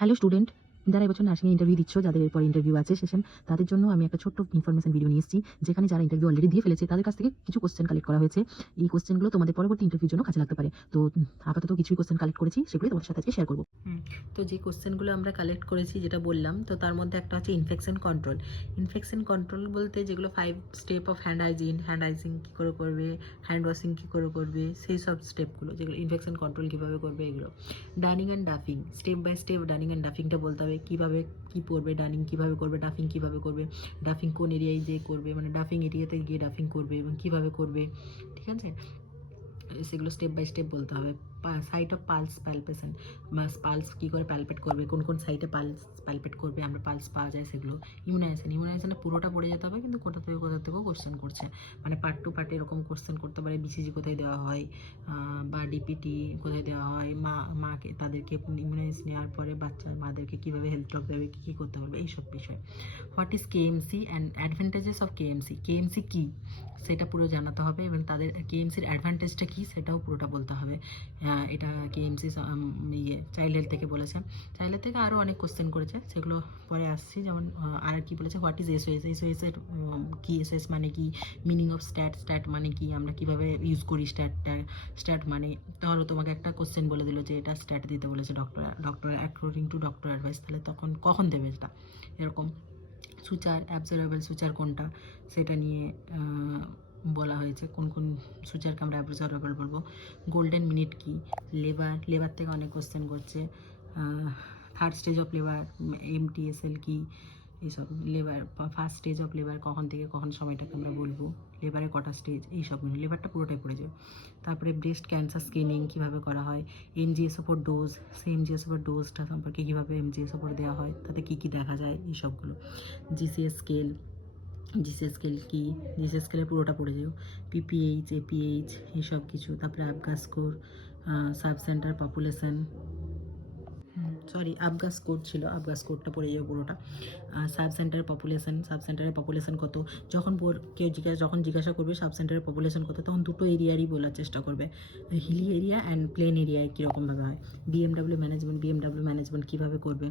Hello student, যারা এবছর nursing interview দিচ্ছ, যাদের এরপর ইন্টারভিউ আছে সেশন, তাদের জন্য আমি একটা ছোট্ট ইনফরমেশন ভিডিও নিয়ে এসেছি, যেখানে যারা ইন্টারভিউ অলরেডি দিয়ে ফেলেছে তাদের কাছ থেকে কিছু কোশ্চেন কালেক্ট করা হয়েছে। এই কোশ্চেনগুলো তোমাদের পরবর্তী ইন্টারভিউর জন্য কাজে লাগতে পারে। তো আপাতত কিছুই কোশ্চেন কালেক্ট করেছি, সেগুলো তোমাদের সাথে আজকে শেয়ার করবো। তো যে কোশ্চেনগুলো আমরা কালেক্ট করেছি, যেটা বললাম, তো তার মধ্যে একটা হচ্ছে ইনফেকশন কন্ট্রোল। ইনফেকশন কন্ট্রোল বলতে যেগুলো 5 স্টেপ অফ হ্যান্ড হাইজিন কী করে করবে, হ্যান্ড ওয়াশিং কী করে করবে, সেই সব স্টেপগুলো, যেগুলো ইনফেকশন কন্ট্রোল কীভাবে করবে এগুলো। Donning and doffing, step by step donning and ডাফিংটা বলতে হবে, কীভাবে কী করবে, ডানিং কীভাবে করবে, ডাফিং কীভাবে করবে, ডাফিং কোন এরিয়ায় যেয়ে করবে, মানে ডাফিং এরিয়াতে গিয়ে ডাফিং করবে এবং কীভাবে করবে, ঠিক আছে, সেগুলো স্টেপ বাই স্টেপ বলতে হবে। Site of pulse palpation, pulse কী করে প্যালপেট করবে, কোন কোন সাইটে পালস প্যালপেট করবে, আমরা পালস পাওয়া যায় সেগুলো। ইমিউনাইজেশনে পুরোটা পড়ে যেতে হবে, কিন্তু কোথা থেকেও কোশ্চেন করছে, মানে পার্ট টু পার্ট এরকম কোশ্চেন করতে পারে। বিসিজি কোথায় দেওয়া হয়, বা ডিপিটি কোথায় দেওয়া হয়, মাকে তাদেরকে ইমিউনাইজ নেওয়ার পরে মাদেরকে কীভাবে হেলথ টক দেবে, কী করতে পারবে, এইসব বিষয়। What is KMC and advantages of KMC, KMC কী সেটা পুরো জানাতে হবে, এবং তাদের কেএমসির অ্যাডভান্টেজটা কী সেটাও পুরোটা বলতে হবে। এটা কেএমসি চাইল্ড হেলথ থেকে বলেছে। চাইল্ড হেলথ থেকে আরও অনেক কোশ্চেন করেছে, সেগুলো পরে আসছি। যেমন আর কি বলেছে, হোয়াট ইজ এসওএস, এসওএসের কী, এসওএস মানে কি, মিনিং অফ স্ট্যাট মানে কি, আমরা কীভাবে ইউজ করি স্ট্যাট মানে। তাহলে তোমাকে একটা কোশ্চেন বলে দিল যে এটা স্ট্যাট দিতে বলেছে doctor according to doctor advice, তাহলে তখন কখন দেবে এটা, এরকম। সুচার, অ্যাবজর্বেবল সুচার কোনটা সেটা নিয়ে বলা হয়েছে, কোন কোন সুচারকে আমরা অ্যাবজর্বেবল বলবো। গোল্ডেন মিনিট কি, লেবার থেকে অনেক কোশ্চেন করছে। থার্ড স্টেজ অফ লেবার, এমটিএসএল কি, এইসব। Labour first stage of labour কখন থেকে কখন সময়টাকে আমরা বলবো, লেবারের কটা স্টেজ, এইসব লেবারটা পুরোটাই পড়ে যাবে। তারপরে ব্রেস্ট ক্যান্সার স্ক্রিনিং কীভাবে করা হয়, এমজিএসওপর ডোজ, সেই এমজিএসওপর ডোজটা সম্পর্কে কীভাবে এমজিএসওপর দেওয়া হয়, তাতে কী কী দেখা যায়, এইসবগুলো। জিসিএস স্কেল, জিসিএস স্কেল কি, জিসিএস স্কেলে পুরোটা পড়ে যাও। পিপিএইচ, এপিএইচ, এইসব কিছু। তারপরে আবগা স্কোর, সাব সেন্টার পপুলেশন, আবগা স্কোর ছিল, আবগা স্কোরটা পড়ে যাবে পুরোটা। সাব সেন্টারের পপুলেশন কত, যখন জিজ্ঞাসা করবে সাব সেন্টারের পপুলেশন কত, তখন দুটো এরিয়ারই বলার চেষ্টা করবে, হিলি এরিয়া অ্যান্ড প্লেন এরিয়ায় কীরকমভাবে হয়। বিএমডাব্লিউ ম্যানেজমেন্ট কীভাবে করবে,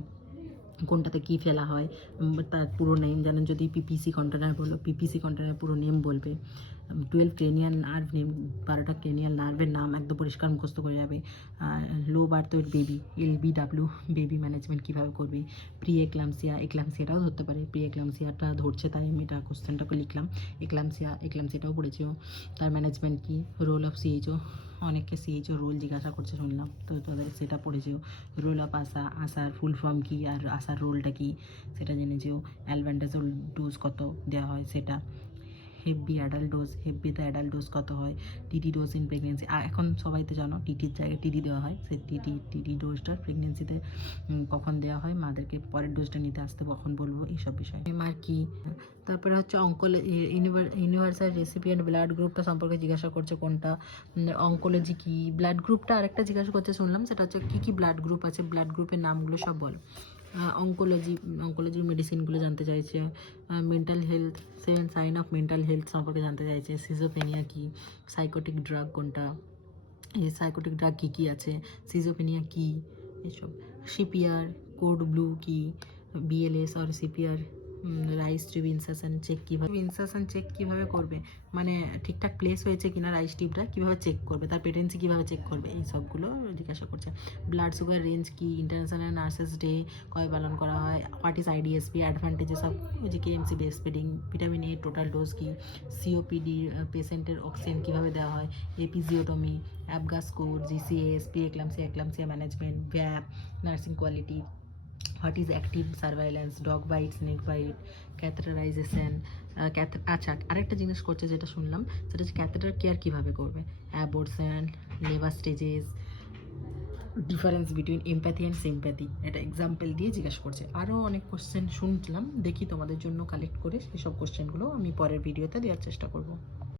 কোনটাতে কী ফেলা হয়, তার পুরো নেম জানেন। যদি পিপিসি কন্টেনার বললো, পিপিসি কন্টেনার পুরো নেম বলবে। 12 ক্রেনিয়াল নার্ভ নেম, 12টা ক্রেনিয়াল নার্ভের নাম একদম পরিষ্কার মুখস্থ করে যাবে। Low birth weight baby, LBW, baby management কীভাবে করবে। প্রি এক্লামসিয়াটাও ধরতে পারে, প্রি এক্লামসিয়াটা ধরছে তাই আমি এটা কোশ্চেনটাকে লিখলাম। এক্লামসিয়াটাও পড়েছে। তার ম্যানেজমেন্ট কি, রোল অফ সিএইচও, অনেককে সিএইচও রোল জিজ্ঞাসা করছে শুনলাম, তো তাদের সেটা পড়েছেও। রোল অফ আশার ফুল ফর্ম কী, আর আশার রোলটা কী সেটা জেনেছেও। অ্যালবেন্ডাজোল ডোজ কত দেওয়া হয় সেটা। হেভি অ্যাডাল্ট ডোজ কত হয়। টিটি ডোজ ইন প্রেগনেন্সি, এখন সবাই তো জানো টিটির জায়গায় টিটি দেওয়া হয়, সেই টিটি ডোজটা প্রেগনেন্সিতে কখন দেওয়া হয়, মাদেরকে পরের ডোজটা নিতে আসতে কখন বলবো, এইসব বিষয়। এমআর কি, তারপরে হচ্ছে ইউনিভার্সাল রেসিপিয়েন্ট ব্লাড গ্রুপটা সম্পর্কে জিজ্ঞাসা করছে কোনটা। অঙ্কোলজি কি, ব্লাড গ্রুপটা আরেকটা জিজ্ঞাসা করছে শুনলাম, সেটা হচ্ছে কী কী ব্লাড গ্রুপ আছে, ব্লাড গ্রুপের নামগুলো সব বল। অঙ্কোলজির মেডিসিনগুলো জানতে চাইছে। Mental health, 7 sign of mental health সম্পর্কে জানতে চাইছে। সিজোফেনিয়া কি, সাইকোটিক ড্রাগ কোনটা, এই সাইকোটিক ড্রাগ কী কী আছে, সিজোফেনিয়া কি, এসব। সিপিআর, কোড ব্লু কি, বিএলএস আর CPR, Ryle's tube insertion check কীভাবে করবে, মানে ঠিকঠাক প্লেস হয়েছে কিনা রাইস টিউবটা কীভাবে চেক করবে, তার পেটেন্সি কীভাবে চেক করবে, এই সবগুলো জিজ্ঞাসা করছে। ব্লাড সুগার রেঞ্জ কি, ইন্টারন্যাশনাল নার্সেস ডে কবে পালন করা হয়, what is IDSP, advantages of যে KMC breast feeding, vitamin A total dose কি, সিওপিডি পেশেন্টের অক্সিজেন কীভাবে দেওয়া হয়, এপিজিওটমি, অ্যাবগা score, GCS, pre eclampsia management, VAP, nursing quality, what is active surveillance, dog bite, snake bite, catheterization. আচ্ছা, আরেকটা জিনিস করছে যেটা শুনলাম, সেটা হচ্ছে ক্যাথেটার কেয়ার কীভাবে করবে, abortion, labour stages, difference between empathy and sympathy, এটা এক্সাম্পল দিয়ে জিজ্ঞাসা করছে। আরও অনেক কোশ্চেন শুনছিলাম, দেখি তোমাদের জন্য কালেক্ট করে সেসব কোশ্চেনগুলো আমি পরের ভিডিওতে দেওয়ার চেষ্টা করব।